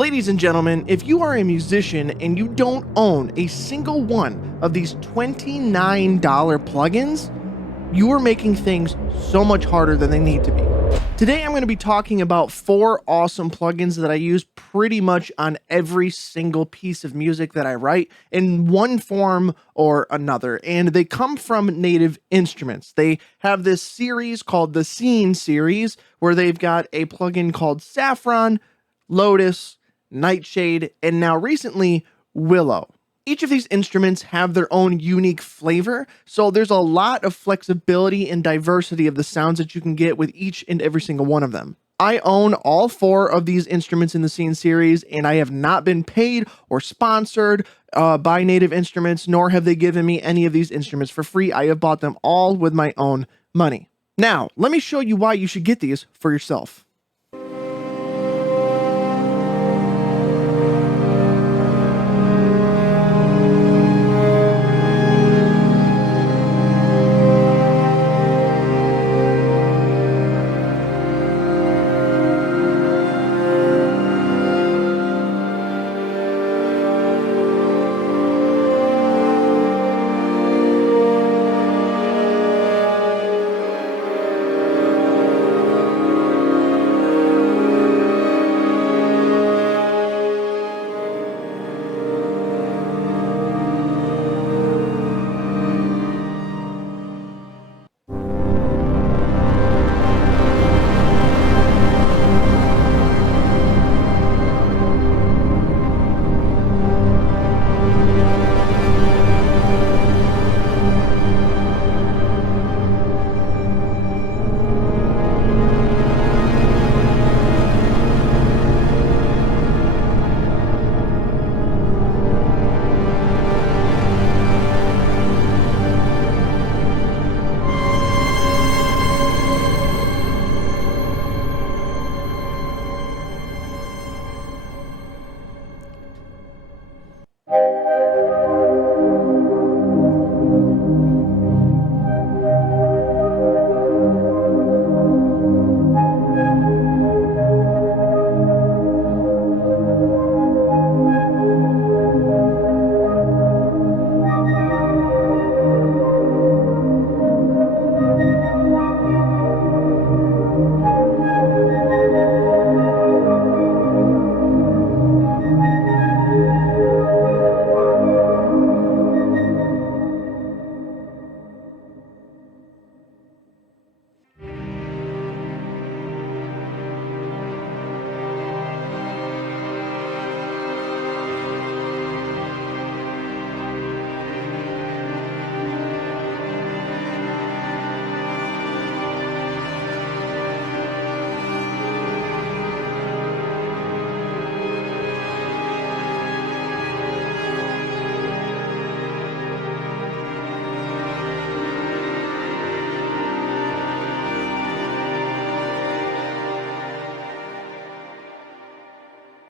Ladies and gentlemen, if you are a musician and you don't own a single one of these $29 plugins, you are making things so much harder than they need to be. Today, I'm going to be talking about 4 awesome plugins that I use pretty much on every single piece of music that I write in one form or another. And they come from Native Instruments. They have this series called the Scene series, where they've got a plugin called Saffron, Lotus, Nightshade, and now recently, Willow. Each of these instruments have their own unique flavor, so there's a lot of flexibility and diversity of the sounds that you can get with each and every single one of them. I own all 4 of these instruments in the Scene series, and I have not been paid or sponsored by Native Instruments, nor have they given me any of these instruments for free. I have bought them all with my own money. Now, let me show you why you should get these for yourself.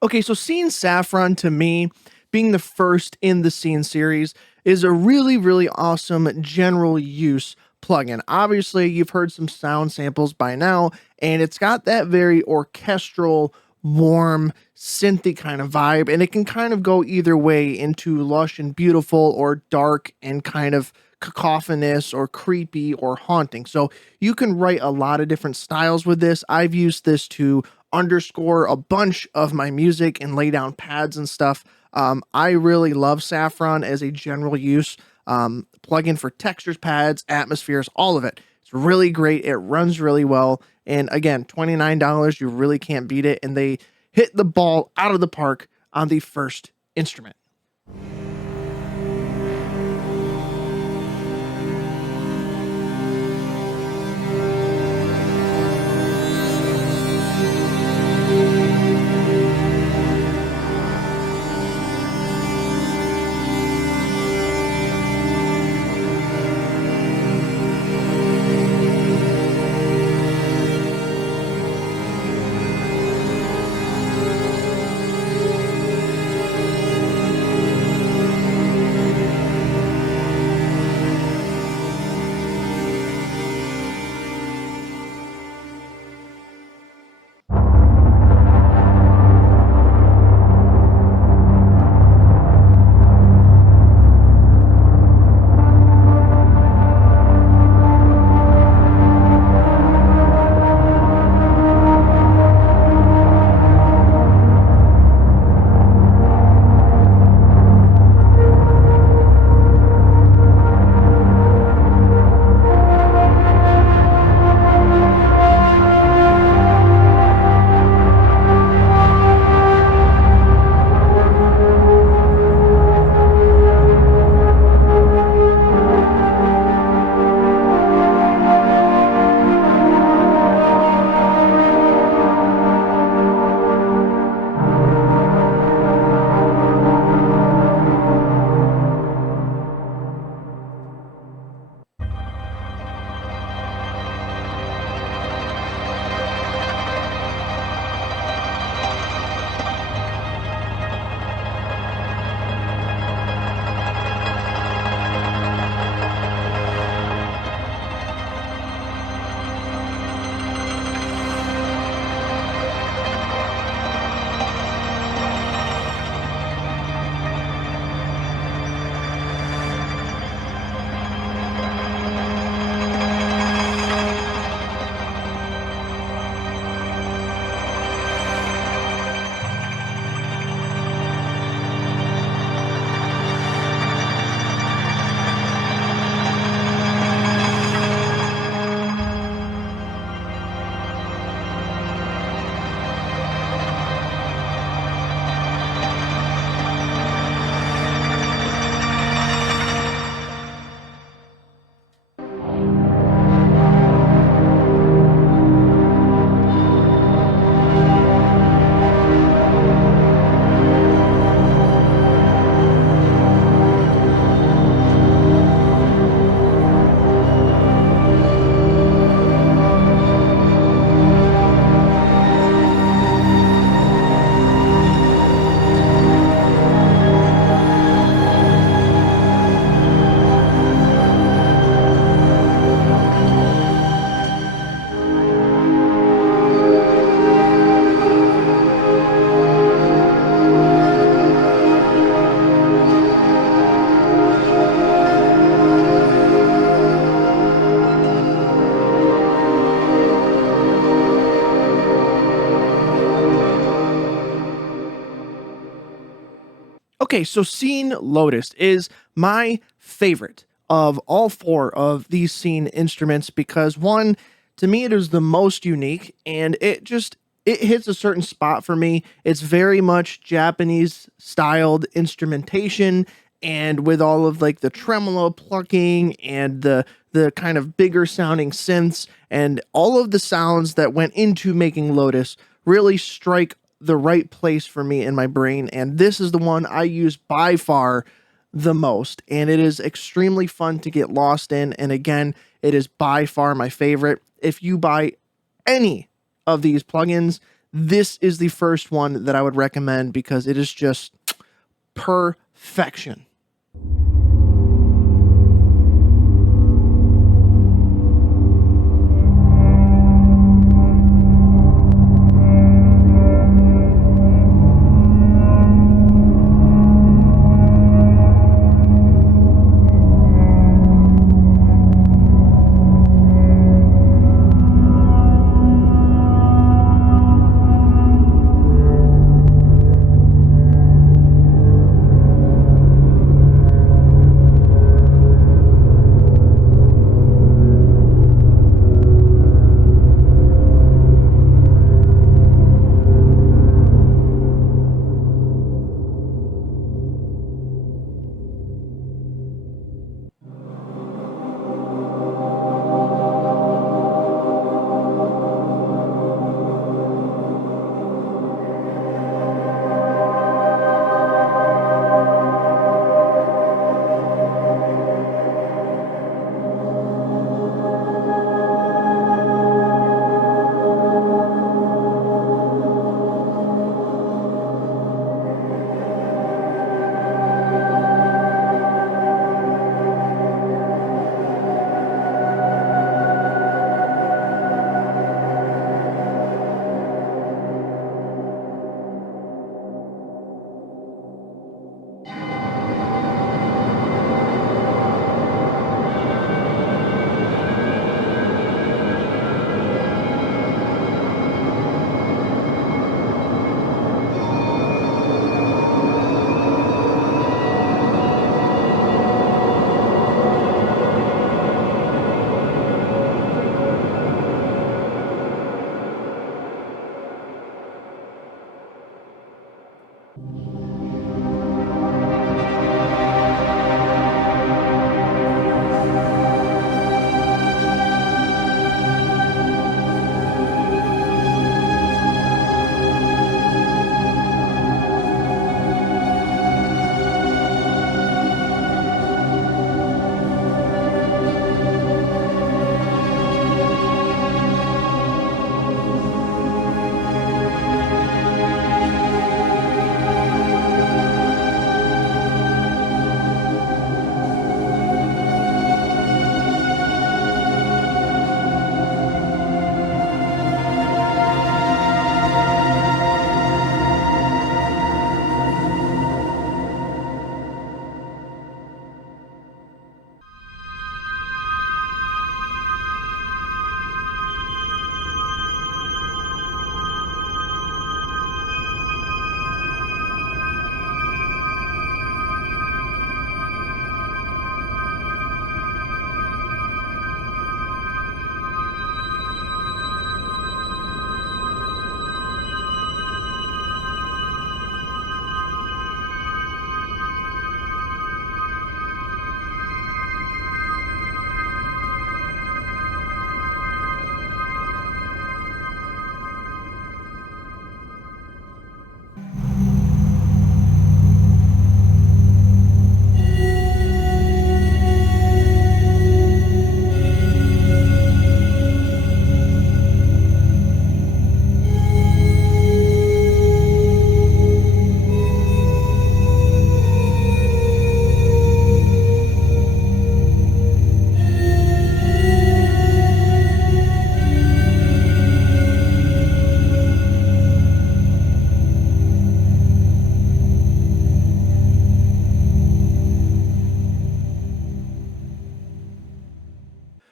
Okay, so Scene Saffron, to me, being the first in the Scene series, is a really awesome general use plugin. Obviously, you've heard some sound samples by now, and it's got that very orchestral, warm, synthy kind of vibe, and it can kind of go either way into lush and beautiful or dark and kind of cacophonous or creepy or haunting. So you can write a lot of different styles with this. I've used this to underscore a bunch of my music and lay down pads and stuff. I really love Saffron as a general use plugin for textures, pads, atmospheres, all of it. It's really great. It runs really well. And again, $29, you really can't beat it. And they hit the ball out of the park on the first instrument. Okay, so scene Lotus is my favorite of all four of these scene instruments because one, to me, it is the most unique and it hits a certain spot for me. It's very much Japanese styled instrumentation and with all of like the tremolo plucking and the kind of bigger sounding synths and all of the sounds that went into making Lotus really strike the right place for me in my brain. And this is the one I use by far the most. And it is extremely fun to get lost in. And again, it is by far my favorite. If you buy any of these plugins, this is the first one that I would recommend because it is just perfection.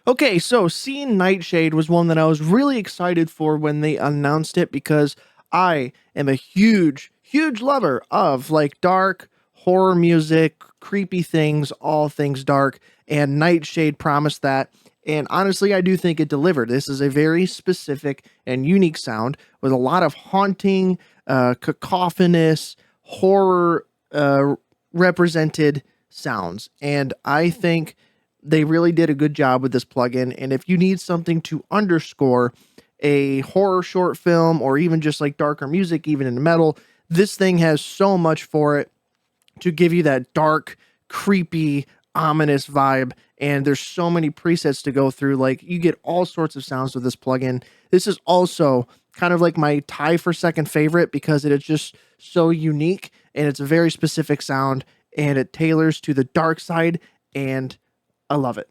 Okay, so seeing Nightshade was one that I was really excited for when they announced it because I am a huge lover of like dark horror music, creepy things, all things dark, and Nightshade promised that. And honestly, I do think it delivered. This is a very specific and unique sound with a lot of haunting, cacophonous, horror represented sounds. And I think they really did a good job with this plugin. And if you need something to underscore a horror short film or even just like darker music, even in metal, this thing has so much for it to give you that dark, creepy, ominous vibe. And there's so many presets to go through. Like, you get all sorts of sounds with this plugin. This is also kind of like my tie for second favorite because it is just so unique and it's a very specific sound and it tailors to the dark side, and I love it.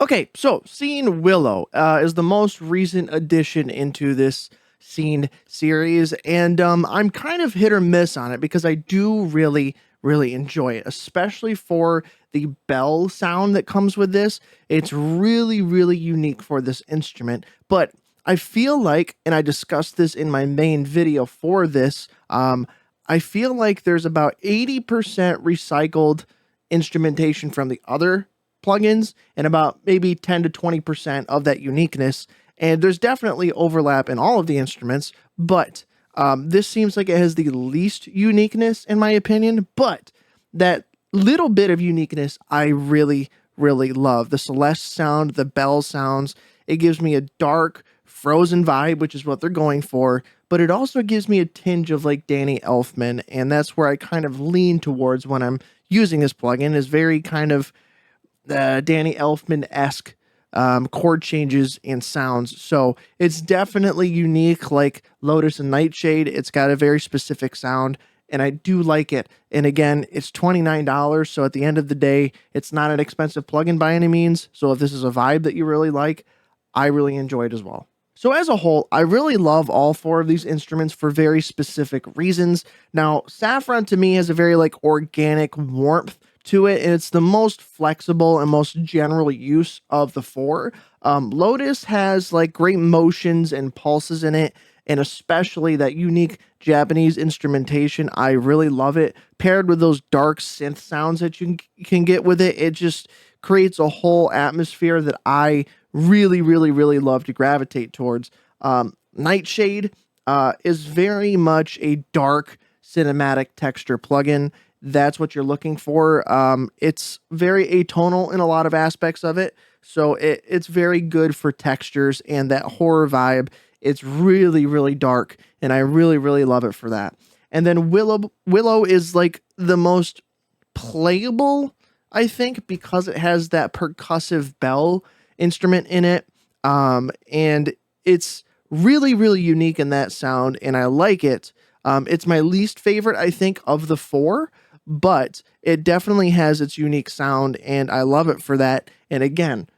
Okay, so Scene Willow is the most recent addition into this Scene series, and I'm kind of hit or miss on it because I do really enjoy it, especially for the bell sound that comes with this. It's really unique for this instrument, but I feel like, and I discussed this in my main video for this, I feel like there's about 80% recycled instrumentation from the other plugins and about maybe 10 to 20% of that uniqueness. And there's definitely overlap in all of the instruments, but This seems like it has the least uniqueness in my opinion, but that little bit of uniqueness I really, really love. The Celeste sound, the bell sounds, it gives me a dark, frozen vibe, which is what they're going for, but it also gives me a tinge of like Danny Elfman, and that's where I kind of lean towards when I'm using this plugin, is very kind of Danny Elfman-esque chord changes and sounds. So it's definitely unique, like Lotus and Nightshade. It's got a very specific sound, and I do like it. And again, it's $29, so at the end of the day, it's not an expensive plugin by any means. So if this is a vibe that you really like, I really enjoy it as well. So as a whole, I really love all four of these instruments for very specific reasons. Now, Saffron to me has a very like organic warmth to it, and it's the most flexible and most general use of the four. Lotus has like great motions and pulses in it, and especially that unique Japanese instrumentation. I really love it. Paired with those dark synth sounds that you can get with it, it just creates a whole atmosphere that I really, really, really love to gravitate towards. Nightshade is very much a dark cinematic texture plugin. That's what you're looking for. It's very atonal in a lot of aspects of it, so it's very good for textures and that horror vibe. It's really, really dark, and I really, really love it for that. And then Willow is like the most playable, I think, because it has that percussive bell instrument in it. And it's really, really unique in that sound, and I like it. It's my least favorite, I think, of the four, but it definitely has its unique sound, and I love it for that. And again,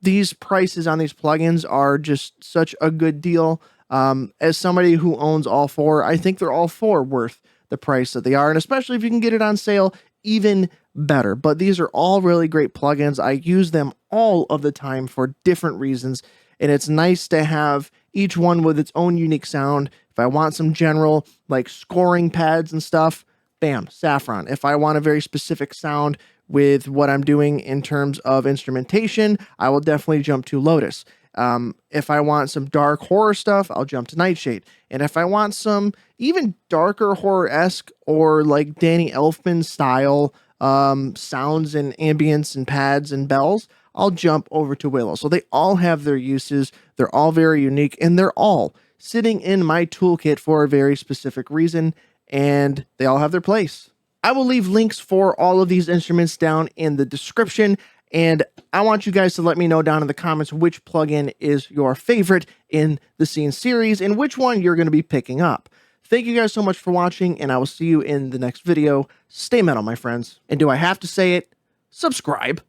these prices on these plugins are just such a good deal. As somebody who owns all four, I think they're all four worth the price that they are, and especially if you can get it on sale, even better. But these are all really great plugins. I use them all of the time for different reasons, and it's nice to have each one with its own unique sound. If I want some general like scoring pads and stuff, bam, Saffron. If I want a very specific sound with what I'm doing in terms of instrumentation, I will definitely jump to Lotus. If I want some dark horror stuff, I'll jump to Nightshade. And if I want some even darker horror-esque or like Danny Elfman style sounds and ambience and pads and bells, I'll jump over to Willow. So they all have their uses. They're all very unique, and they're all sitting in my toolkit for a very specific reason, and they all have their place. I will leave links for all of these instruments down in the description, and I want you guys to let me know down in the comments which plugin is your favorite in the Scene series and which one you're going to be picking up. Thank you guys so much for watching, and I will see you in the next video. Stay metal, my friends. And do I have to say it? Subscribe.